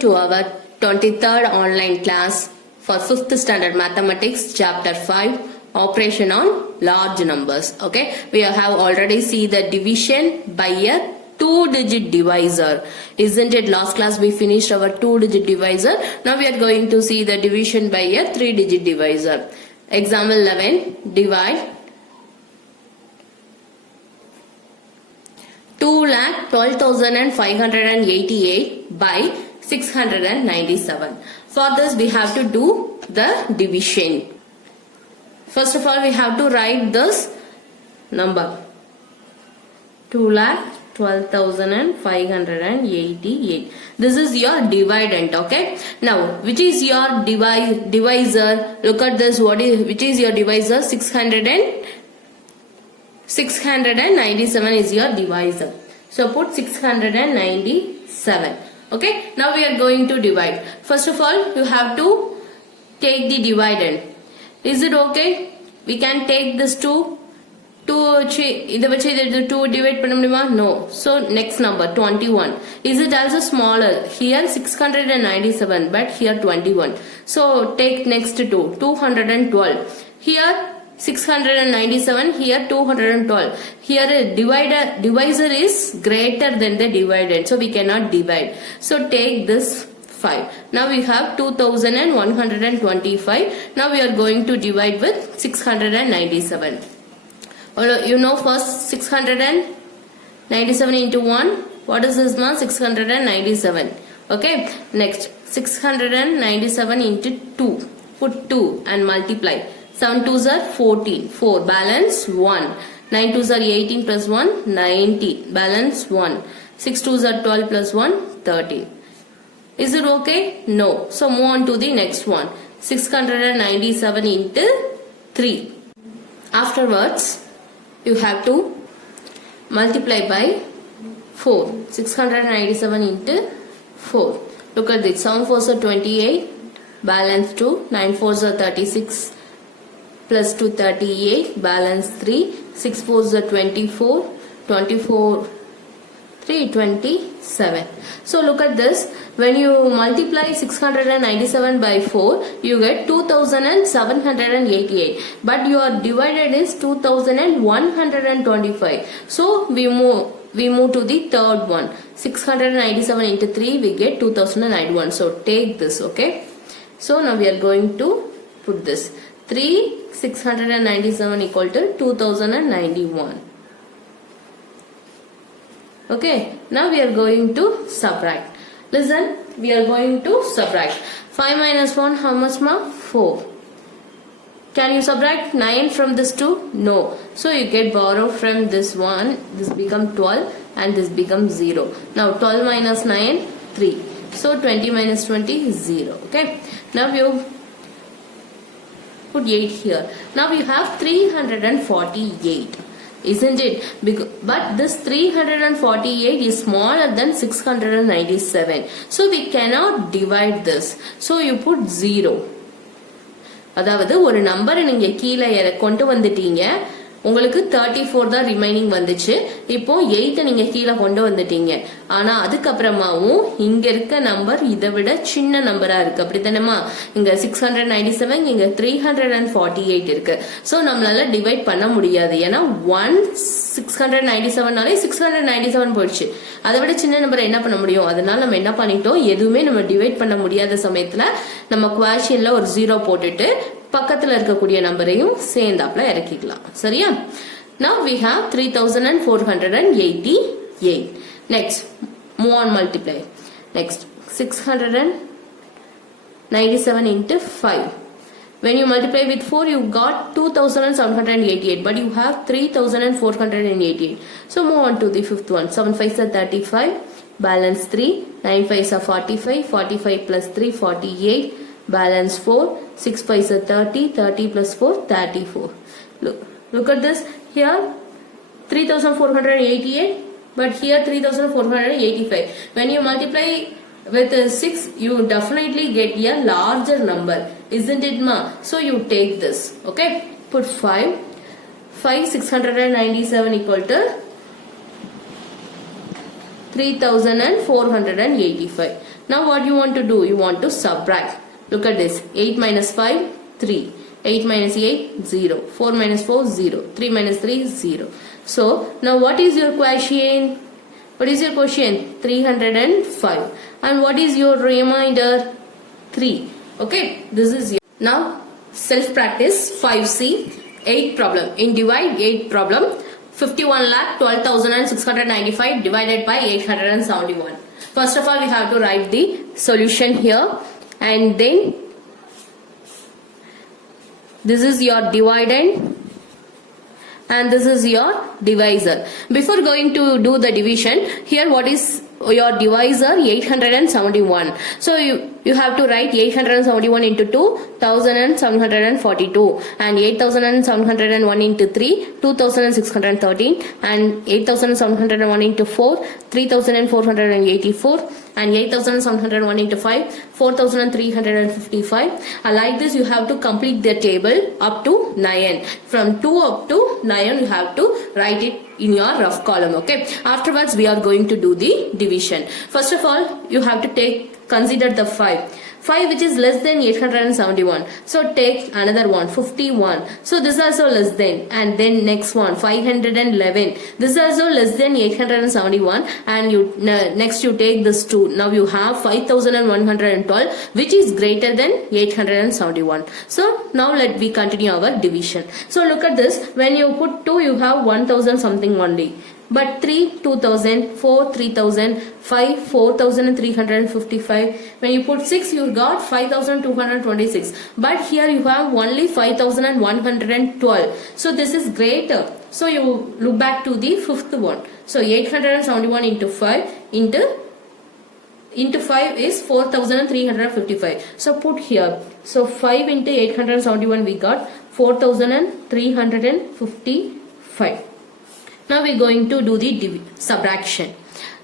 To our 23rd online class for 5th standard mathematics chapter 5 operation on large numbers. Okay, we have already seen the division by a 2-digit divisor, isn't it? Last class we finished our 2-digit divisor. Now we are going to see the division by a 3-digit divisor. Example 11, divide 2,12,588 by 697. For this we have to do the division. First of all we have to write this number 2,12,588. This is your dividend. Okay, now which is your divisor? Look at this. Which is your divisor? 697 is your divisor. So put 697. Okay, now we are going to divide. First of all, you have to take the dividend. Is it okay? We can take this 2. 2 divide பண்ண முடியுமா? No. So next number 21. Is it also smaller? Here 697 but here 21. So take next 2. 212. Here 697, here 212. Here divisor is greater than the dividend, so we cannot divide. So take this 5. Now we have 2125. Now we are going to divide with 697. You know first 697 into 1. What is this one? 697. Okay. Next 697 into 2. Put 2 and multiply. 7 2s are 14. 4. Balance 1. 9 2s are 18 plus 1. 19. Balance 1. 6 2s are 12 plus 1. 13. Is it okay? No. So move on to the next one. 697 into 3. Afterwards, you have to multiply by 4. 697 into 4. Look at this. 7 4s are 28. Balance 2. 9 4s are 36. Plus 2 38. Balance 3. 6 4s are 24. 24 3 27. So look at this. When you multiply 697 by 4, you get 2788. But your divided is 2125. So we move to the third one. 697 into 3, we get 2091. So take this. Okay. So now we are going to put this 697 equal to 2091. Okay, now we are going to subtract. Listen, we are going to subtract. 5 minus 1, how much more? 4. Can you subtract 9 from this 2? No. So you get borrow from this one. This become 12 and this becomes 0. Now 12 minus 9, 3. So 20 minus 20 is 0. Okay. Now you put 8 here. Now you have 348. Isn't it? But this 348 is smaller than 697. So we cannot divide this. So you put 0. அதாவது ஒரு நம்பரை நீங்க கீழே கொண்டு வந்துட்டீங்க, உங்களுக்கு 34 தான் remaining வந்துச்சு. இப்போ 8 நீங்க கீழே கொண்டு வந்துட்டீங்க. ஆனா அதுக்கப்புறமாவும் இங்க இருக்க நம்பர் இதை விட சின்ன நம்பரா இருக்கு. அப்படித்தானேமா? இங்க 697, இங்க 348 இருக்கு. சோ நம்மளால டிவைட் பண்ண முடியாது. ஏன்னா 697 697 போயிடுச்சு. அதை விட சின்ன நம்பரை என்ன பண்ண முடியும்? அதனால நம்ம என்ன பண்ணிட்டோம், எதுவுமே நம்ம டிவைட் பண்ண முடியாத சமயத்துல நம்ம குவேஷன்ல ஒரு 0 போட்டுட்டு பக்கத்துல இருக்கக்கூடிய நம்பரையும் சேர்ந்தாப்ல இறக்கிக்கலாம். சரியா? Now we have 3488. Next, move on multiply. Next, 697 into 5. When you multiply with 4, you got 2788, but you have 3488. So move on to the fifth one. 7 5s are 35. Balance 3. 9 5s are 45. 45 plus 3, 48. Balance 4. 6 5s are 30. 30 plus 4, 34. Look at this. Here 3488, but here 3485. When you multiply with 6, you definitely get a larger number, isn't it, ma? So you take this. Okay, put 5. 697 equal to 3485. Now what you want to do? You want to subtract. Look at this. 8 minus 5, 3. 8 minus 8, 0. 4 minus 4, 0. 3 minus 3, 0. So now what is your quotient? What is your quotient? 305. And what is your remainder? 3. Okay, this is your. Now self practice 5C 8 problem. In divide 8 problem, 51,12,695 divided by 871. First of all, we have to write the solution here, and then this is your dividend and this is your divisor. Before going to do the division, here what is your divisor? 871. So you have to write 871 into 2, 1742, and 8701 into 3, 2613, and 8701 into 4, 3484, and 8701 into 5, 4355. Like this, you have to complete the table up to 9. From 2 up to 9, you have to write it in your rough column. Okay. Afterwards, we are going to do the division. First of all, you have to consider the 5 which is less than 871. So take another one, 51. So this is also less than, and then next one, 511. This is also less than 871, and you next you take this 2. Now you have 5112, which is greater than 871. So now let me continue our division. So look at this. When you put 2, you have 1000 something only. But 3, 2000, 4, 3000, 5, 4355. When you put 6, you got 5226. But here you have only 5112. So this is greater. So you look back to the fifth one. So 871 into 5 into 5 is 4355. So put here. So 5 into 871 we got 4355. Now we are going to do the subtraction.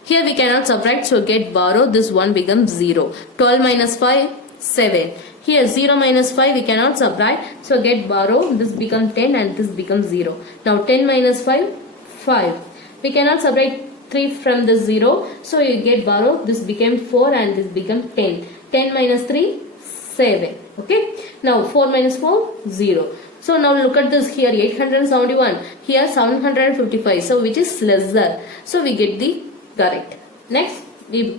Here we cannot subtract, so get borrow. This one becomes 0. 12 minus 5, 7. Here 0 minus 5 we cannot subtract, so get borrow. This becomes 10 and this becomes 0. Now 10 minus 5, 5. We cannot subtract 3 from the 0, so you get borrow. This became 4 and this becomes 10. 10 minus 3, 7. Okay. Now 4 minus 4, 0. So now look at this here, 871, here 755, so which is lesser. So we get the correct. Next, we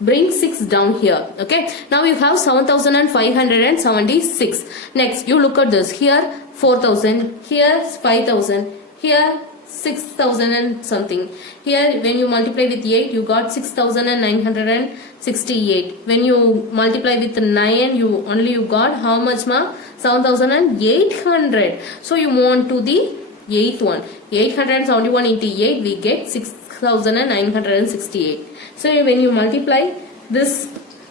bring 6 down here. Okay. Now you have 7576. Next, you look at this. Here 4000, here 5000, here 6000 and something. Here when you multiply with 8, you got 6968. When you multiply with 9, you got how much ma? 7800. So you move on to the 8th one. 871 into 8, we get 6968. So when you multiply this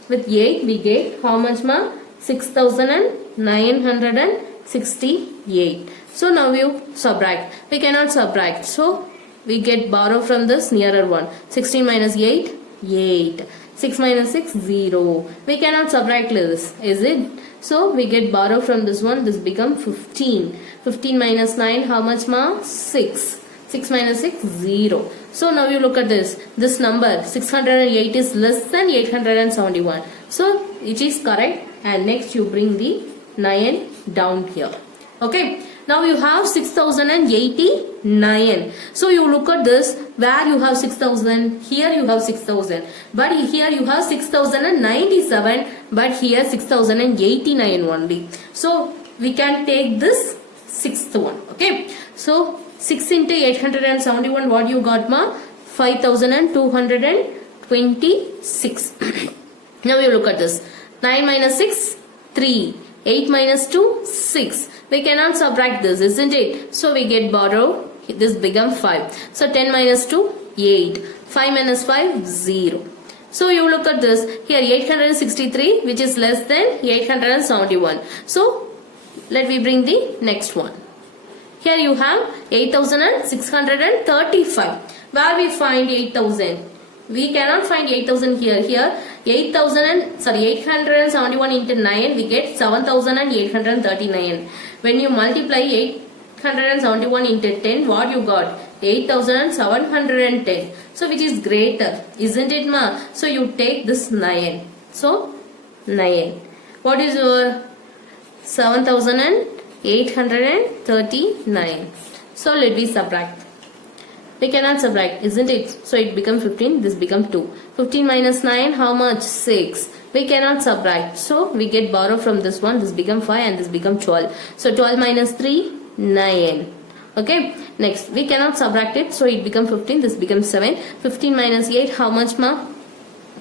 with 8, we get how much ma? 6968. So now you subtract. We cannot subtract. So we get borrow from this nearer one. 16 minus 8, 8. 6 minus 6, 0. We cannot subtract this, is it? So we get borrow from this one. This becomes 15. 15 minus 9, how much ma? 6. 6 minus 6, 0. So now you look at this. This number 608 is less than 871. So it is correct. And next you bring the 9 down here. Okay. Now you have 6089. So you look at this, where you have 6000, here you have 6000. But here you have 6097, but here 6089 only. So we can take this 6th one. Okay. So 6 into 871, what you got ma? 5226. Now you look at this. 9 minus 6, 3. 8 minus 2, 6. We cannot subtract this, isn't it? So we get borrow. This becomes 5. So 10 minus 2, 8. 5 minus 5, 0. So you look at this. Here 863, which is less than 871. So let me bring the next one. Here you have 8635. Where we find 8000? We cannot find 8000 here. Here 871 into 9, we get 7839. When you multiply 871 into 10, what you got? 8,710. So which is greater, isn't it ma? So you take this 9. So 9. What is your 7,839? So let me subtract. We cannot subtract, isn't it? So it becomes 15, this becomes 2. 15 minus 9, how much? 6. We cannot subtract. So we get borrow from this one, this become 5 and this become 12. So 12 minus 3, 9. Okay, next we cannot subtract it, so it becomes 15, this becomes 7. 15 minus 8, how much ma?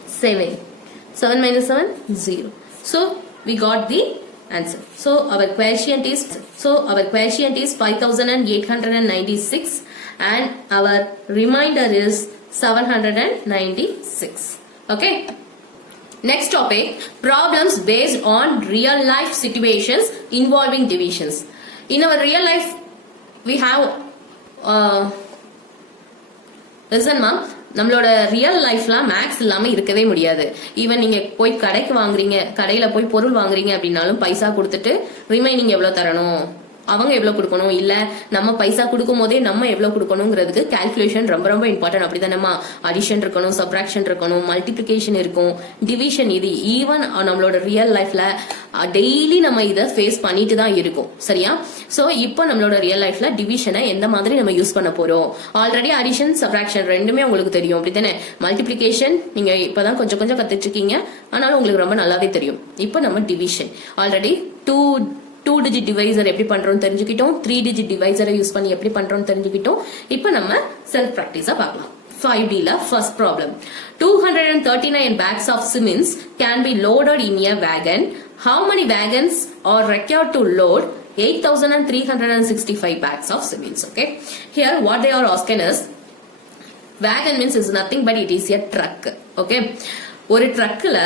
7. 7 minus 7, 0. So we got the answer. So our quotient is 5896 and our remainder is 796. Okay. Next topic, problems based on real life situations involving divisions. In our real life we have listen ma, நம்மளோட real லைஃப்ல maths இல்லாம இருக்கவே முடியாது. Even நீங்க போய் கடைக்கு வாங்குறீங்க, கடையில போய் பொருள் வாங்குறீங்க அப்படின்னாலும் பைசா கொடுத்துட்டு ரிமைனிங் எவ்வளவு தரணும், அவங்க எவ்வளவு கொடுக்கணும், இல்ல நம்ம பைசா கொடுக்கும் போதே நம்ம எவ்வளவு கொடுக்கணுங்கிறதுக்கு கால்குலேஷன் ரொம்ப ரொம்ப இம்பார்ட்டன்ட். அப்படிதானேமா? அடிஷன் இருக்கணும், சப்ராக்ஷன் இருக்கணும், மல்டிபிளிகேஷன் இருக்கும், டிவிஷன். இது ஈவன் நம்மளோட ரியல் லைஃப்ல டெய்லி நம்ம இதை ஃபேஸ் பண்ணிட்டு தான் இருக்கும். சரியா? சோ இப்போ நம்மளோட ரியல் லைஃப்ல டிவிஷனை எந்த மாதிரி நம்ம யூஸ் பண்ண போறோம்? ஆல்ரெடி அடிஷன் சப்ராக்ஷன் ரெண்டுமே உங்களுக்கு தெரியும், அப்படித்தானே? மல்டிபிளிகேஷன் நீங்க இப்பதான் கொஞ்சம் கொஞ்சம் கத்துட்டு இருக்கீங்க, ஆனாலும் உங்களுக்கு ரொம்ப நல்லாவே தெரியும். இப்போ நம்ம டிவிஷன் ஆல்ரெடி 2 digit divisor எப்படி பண்றோம்னு தெரிஞ்சுக்கிட்டோம், 3 digit divisor யூஸ் பண்ணி எப்படி பண்றோம்னு தெரிஞ்சுக்கிட்டோம். இப்போ நம்ம செல்ஃப் பிராக்டிஸா பார்க்கலாம். 5D ல first problem. 239 bags of cements can be loaded in a wagon. How many wagons are required to load 8,365 bags of cements? Okay. Here what they are asking is, wagon means is nothing but it is a truck. Okay. ஒரு ட்ரக்ல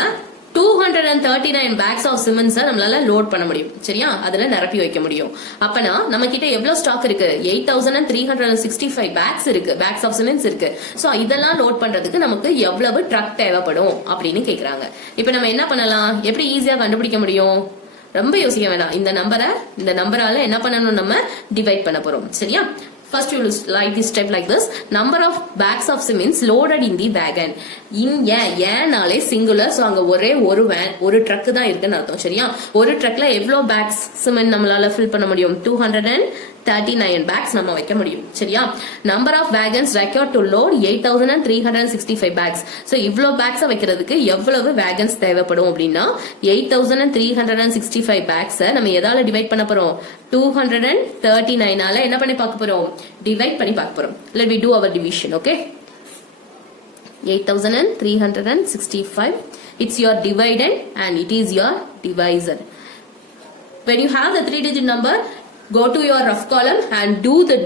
239 bags of cements நம்மளால load பண்ண முடியும். சரியா? அதுல நிரப்பி வைக்க முடியும். அப்பனா நம்ம கிட்ட எவ்வளவு ஸ்டாக் இருக்கு? 8,365 bags இருக்கு, bags of cements இருக்கு. சோ இதெல்லாம் லோட் பண்றதுக்கு நமக்கு எவ்வளவு ட்ரக் தேவைப்படும் அப்படின்னு கேக்குறாங்க. இப்போ நம்ம என்ன பண்ணலாம்? எப்படி ஈஸியா கண்டுபிடிக்க முடியும்? ரொம்ப யோசிக்க வேணாம். இந்த நம்பரால என்ன பண்ணணும்? நம்ம டிவைட் பண்ண போறோம். சரியா? First you will write this step like this. Number of bags of cements loaded in the wagon. ஏனாலே சிங்குலர். சோ அங்க ஒரே ஒரு ட்ரக் தான் இருக்குன்னு அர்த்தம். சரியா? ஒரு ட்ரக்ல எவ்வளவு பேக்ஸ் சிமெண்ட் நம்மளால ஃபில் பண்ண முடியும்? 239 பேக்ஸ் நம்ம வைக்க முடியும். சரியா? Number of wagons required to load 8,365 bags. So இவ்ளோ பேக்ஸ் வைக்கிறதுக்கு எவ்வளவு வேகன்ஸ் தேவைப்படும் அப்படின்னா 8,365 பேக்ஸ் நம்ம எதால டிவைட் பண்ண போறோம்? 239 ஆல என்ன பண்ணி பார்க்க போறோம்? டிவைட் பண்ணி பார்க்க போறோம். Let me do our division. Okay. 8,365. It's your dividend and it is your divisor. When you have the 3-digit number, go to your rough column and do the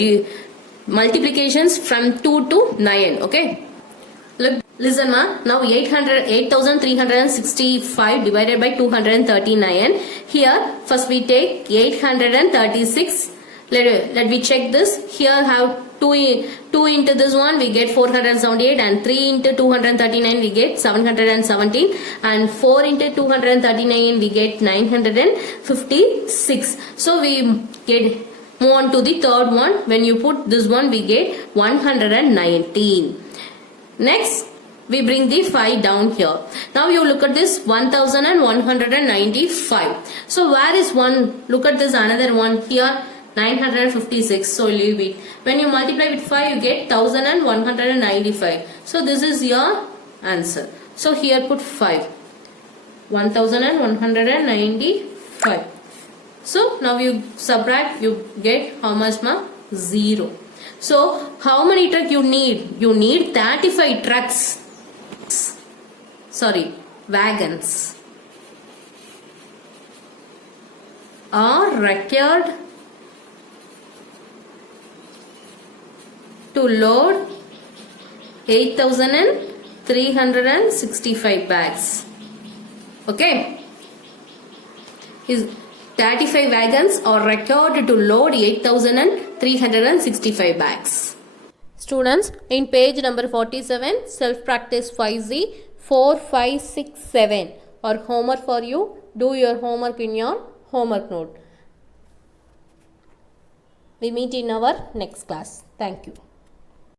multiplications from 2 to 9. Okay. Look, listen ma. Now 8,365 divided by 239. Here first we take 836. Let me check this. Here have 2 into this one we get 478 and 3 into 239 we get 717 and 4 into 239 we get 956. So we get move on to the third one. When you put this one we get 119. Next we bring the 5 down here. Now you look at this 1,195. So where is one? Look at this another one here. 956. So leave it. When you multiply with 5 you get 1,195. So this is your answer. So here put 5. 1,195. So now you subtract, you get how much ma? 0. So how many trucks you need? You need 35 trucks. Sorry, wagons are required to load 8,365 bags. Okay. Is 35 wagons are required to load 8,365 bags. Students, in page number 47, self-practice 5Z, 4, 5, 6, 7 are homework for you. Do your homework in your homework note. We meet in our next class. Thank you.